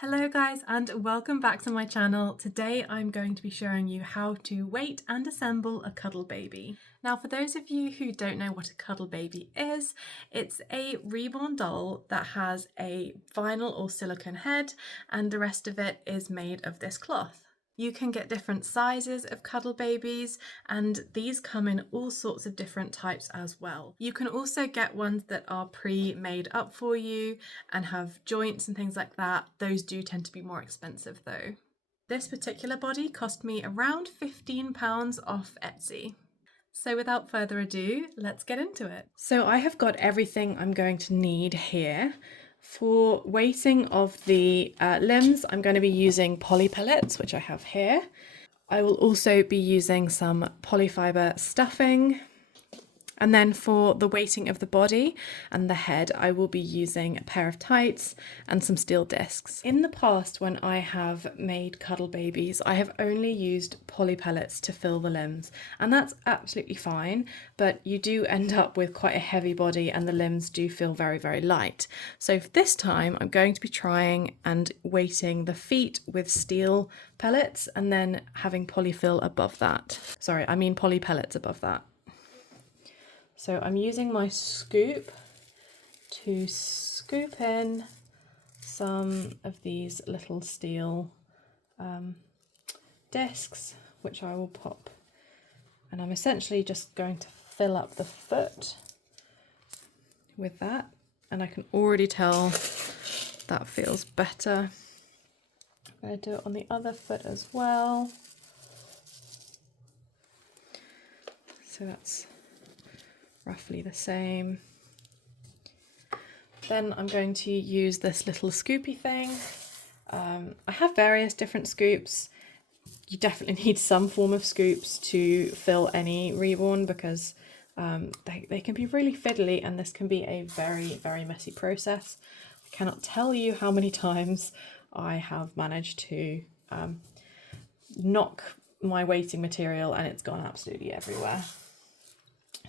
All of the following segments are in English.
Hello guys and welcome back to my channel. Today I'm going to be showing you how to weight and assemble a cuddle baby. Now for those of you who don't know what a cuddle baby is, it's a reborn doll that has a vinyl or silicone head and the rest of it is made of this cloth. You can get different sizes of cuddle babies and these come in all sorts of different types as well. You can also get ones that are pre-made up for you and have joints and things like that. Those do tend to be more expensive though. This particular body cost me around £15 off Etsy. So without further ado, let's get into it. So I have got everything I'm going to need here. For weighting of the limbs, I'm going to be using poly pellets, which I have here. I will also be using some polyfiber stuffing. And then for the weighting of the body and the head, I will be using a pair of tights and some steel discs. In the past, when I have made cuddle babies, I have only used poly pellets to fill the limbs, and that's absolutely fine, but you do end up with quite a heavy body and the limbs do feel very, very light. So for this time, I'm going to be trying and weighting the feet with steel pellets and then having polyfill above that. Sorry, I mean poly pellets above that. So I'm using my scoop to scoop in some of these little steel discs, which I will pop. And I'm essentially just going to fill up the foot with that. And I can already tell that feels better. I'm going to do it on the other foot as well. So that's roughly the same. Then I'm going to use this little scoopy thing. I have various different scoops. You definitely need some form of scoops to fill any reborn because they can be really fiddly and this can be a very, very messy process. I cannot tell you how many times I have managed to knock my weighting material and it's gone absolutely everywhere.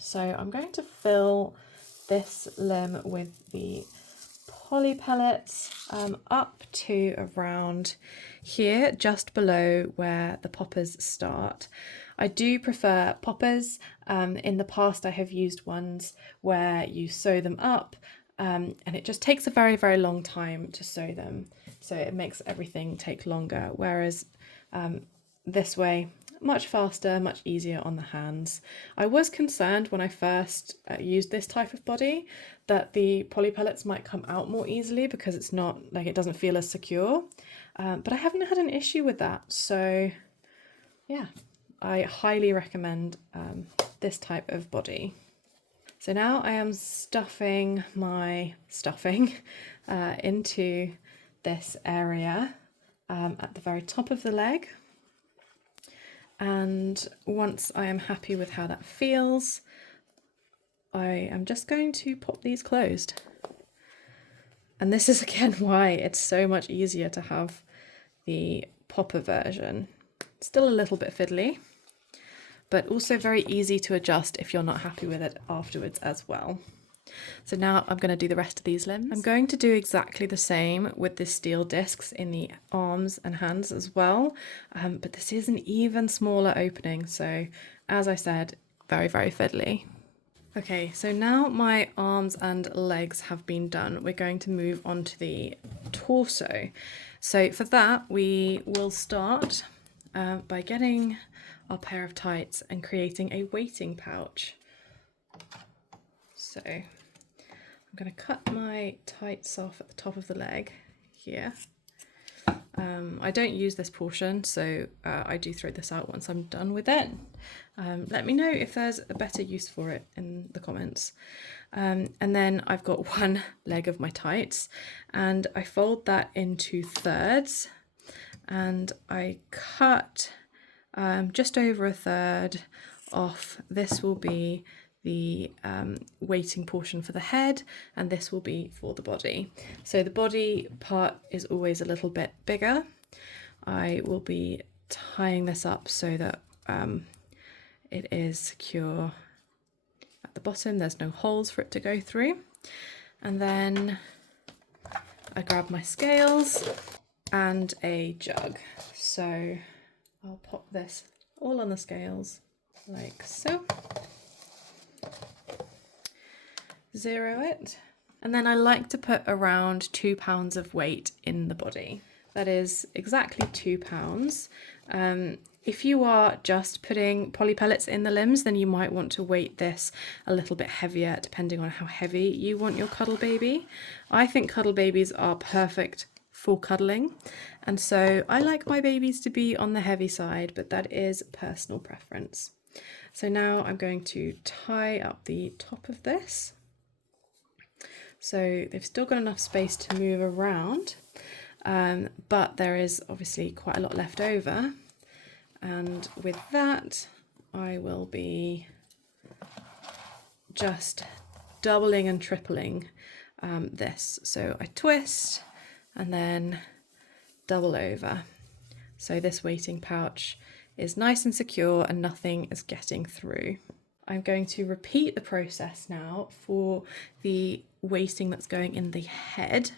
So I'm going to fill this limb with the poly pellets up to around here, just below where the poppers start. I do prefer poppers. In the past I have used ones where you sew them up and it just takes a very, very long time to sew them. So it makes everything take longer, whereas this way, much faster, much easier on the hands. I was concerned when I first used this type of body that the poly pellets might come out more easily because it's not like it doesn't feel as secure, but I haven't had an issue with that. So yeah, I highly recommend this type of body. So now I am stuffing my stuffing into this area at the very top of the leg. And once I am happy with how that feels, I am just going to pop these closed. And this is again why it's so much easier to have the popper version. Still a little bit fiddly, but also very easy to adjust if you're not happy with it afterwards as well. So now I'm going to do the rest of these limbs. I'm going to do exactly the same with the steel discs in the arms and hands as well, but this is an even smaller opening, so as I said, very, very fiddly. Okay, so now my arms and legs have been done. We're going to move on to the torso. So for that, we will start by getting our pair of tights and creating a weighting pouch. So I'm going to cut my tights off at the top of the leg here. I don't use this portion, so I do throw this out once I'm done with it. Let me know if there's a better use for it in the comments. And then I've got one leg of my tights and I fold that into thirds and I cut just over a third off. This will be the weighting portion for the head and this will be for the body. So the body part is always a little bit bigger. I will be tying this up so that it is secure at the bottom. There's no holes for it to go through. And then I grab my scales and a jug. So I'll pop this all on the scales like so. Zero it. And then I like to put around 2 pounds of weight in the body. That is exactly 2 pounds. If you are just putting poly pellets in the limbs, then you might want to weight this a little bit heavier depending on how heavy you want your cuddle baby. I think cuddle babies are perfect for cuddling, and so I like my babies to be on the heavy side, but that is personal preference. So now I'm going to tie up the top of this. So they've still got enough space to move around, but there is obviously quite a lot left over. And with that, I will be just doubling and tripling this. So I twist and then double over. So this weighting pouch is nice and secure and nothing is getting through. I'm going to repeat the process now for the weighting that's going in the head,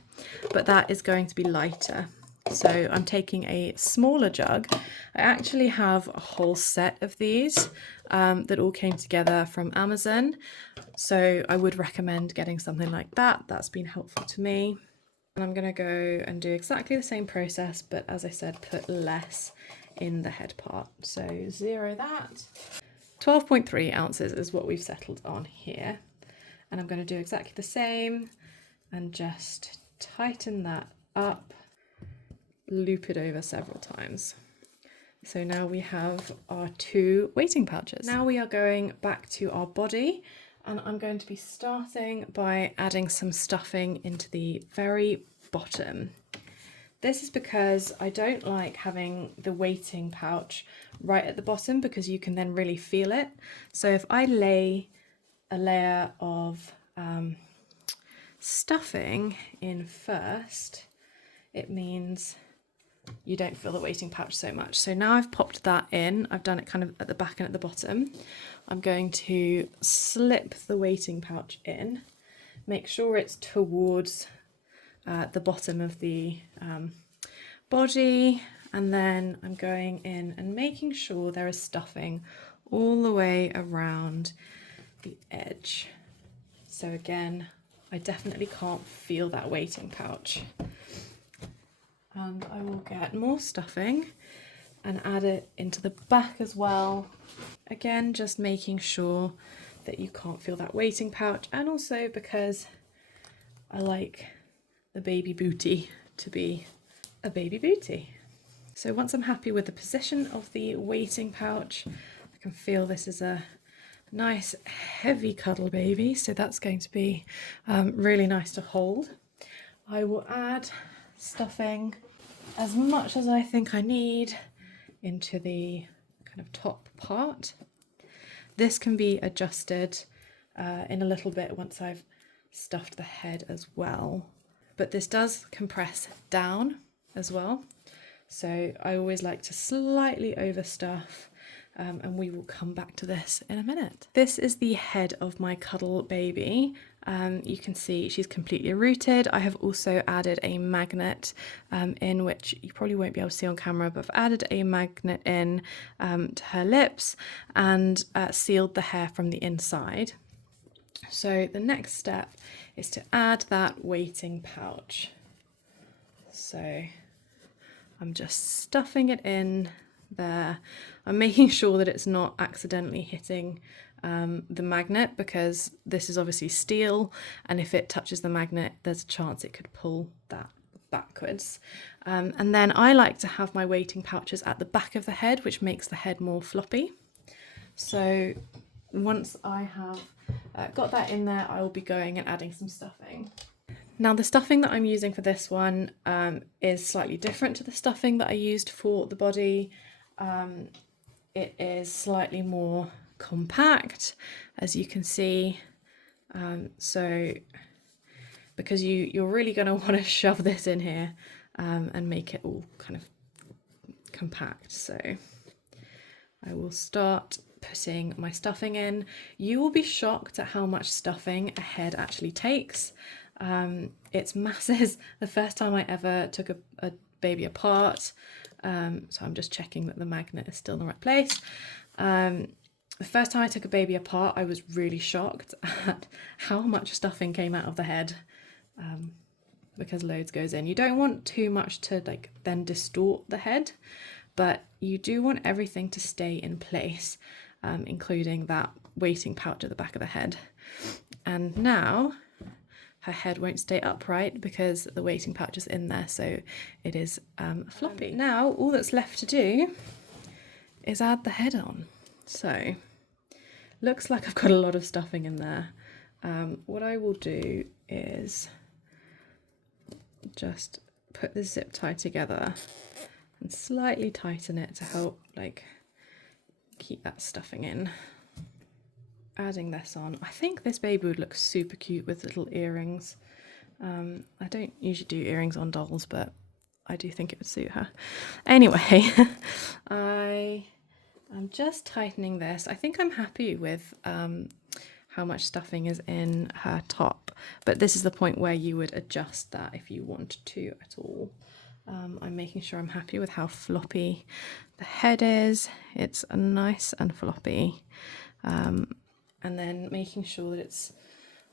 but that is going to be lighter. So I'm taking a smaller jug. I actually have a whole set of these that all came together from Amazon. So I would recommend getting something like that. That's been helpful to me. And I'm going to go and do exactly the same process, but as I said, put less in the head part. So zero that. 12.3 ounces is what we've settled on here. And I'm going to do exactly the same and just tighten that up, loop it over several times. So now we have our 2 weighting pouches. Now we are going back to our body, and I'm going to be starting by adding some stuffing into the very bottom. This is because I don't like having the weighting pouch right at the bottom because you can then really feel it. So if I lay a layer of stuffing in first, it means you don't feel the weighting pouch so much. So now I've popped that in, I've done it kind of at the back and at the bottom. I'm going to slip the weighting pouch in, make sure it's towards the bottom of the body, and then I'm going in and making sure there is stuffing all the way around the edge. So again, I definitely can't feel that weighting pouch. And I will get more stuffing and add it into the back as well. Again, just making sure that you can't feel that weighting pouch, and also because I like the baby booty to be a baby booty. So once I'm happy with the position of the weighting pouch, I can feel this is a nice heavy cuddle baby, so that's going to be really nice to hold. I will add stuffing as much as I think I need into the kind of top part. This can be adjusted in a little bit once I've stuffed the head as well, but this does compress down as well, so I always like to slightly overstuff, and we will come back to this in a minute. This is the head of my cuddle baby. You can see she's completely rooted. I have also added a magnet in, which you probably won't be able to see on camera, but I've added a magnet in to her lips and sealed the hair from the inside. So the next step is to add that weighting pouch. So I'm just stuffing it in there. I'm making sure that it's not accidentally hitting the magnet, because this is obviously steel, and if it touches the magnet there's a chance it could pull that backwards. And then I like to have my weighting pouches at the back of the head, which makes the head more floppy. So once I have got that in there, I will be going and adding some stuffing. Now the stuffing that I'm using for this one is slightly different to the stuffing that I used for the body. It is slightly more compact, as you can see, so because you're really going to want to shove this in here and make it all kind of compact. So I will start putting my stuffing in. You will be shocked at how much stuffing a head actually takes. its masses. The first time I ever took a baby apart, so I'm just checking that the magnet is still in the right place. The first time I took a baby apart, I was really shocked at how much stuffing came out of the head, because loads goes in. You don't want too much to like then distort the head, but you do want everything to stay in place, including that waiting pouch at the back of the head. And now her head won't stay upright because the waiting pouch is in there, so it is floppy. Now all that's left to do is add the head on. So looks like I've got a lot of stuffing in there. What I will do is just put the zip tie together and slightly tighten it to help like keep that stuffing in. Adding this on, I think this baby would look super cute with little earrings. I don't usually do earrings on dolls, but I do think it would suit her. Anyway, I'm just tightening this. I think I'm happy with how much stuffing is in her top, but this is the point where you would adjust that if you want to at all. I'm making sure I'm happy with how floppy the head is. It's nice and floppy. And then making sure that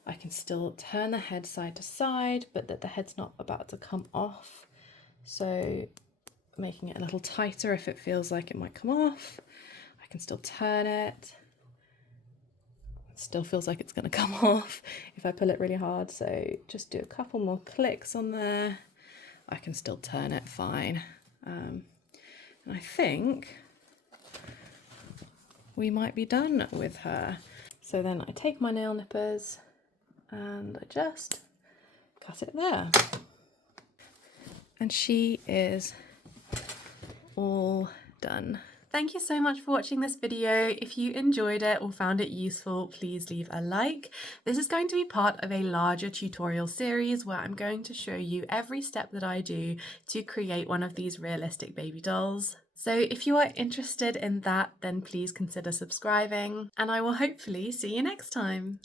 I can still turn the head side to side, but that the head's not about to come off. So making it a little tighter if it feels like it might come off. I can still turn it. It still feels like it's gonna come off if I pull it really hard. So just do a couple more clicks on there. I can still turn it fine. And I think we might be done with her. So then I take my nail nippers and I just cut it there. And she is all done. Thank you so much for watching this video. If you enjoyed it or found it useful, please leave a like. This is going to be part of a larger tutorial series where I'm going to show you every step that I do to create one of these realistic baby dolls. So if you are interested in that, then please consider subscribing, and I will hopefully see you next time.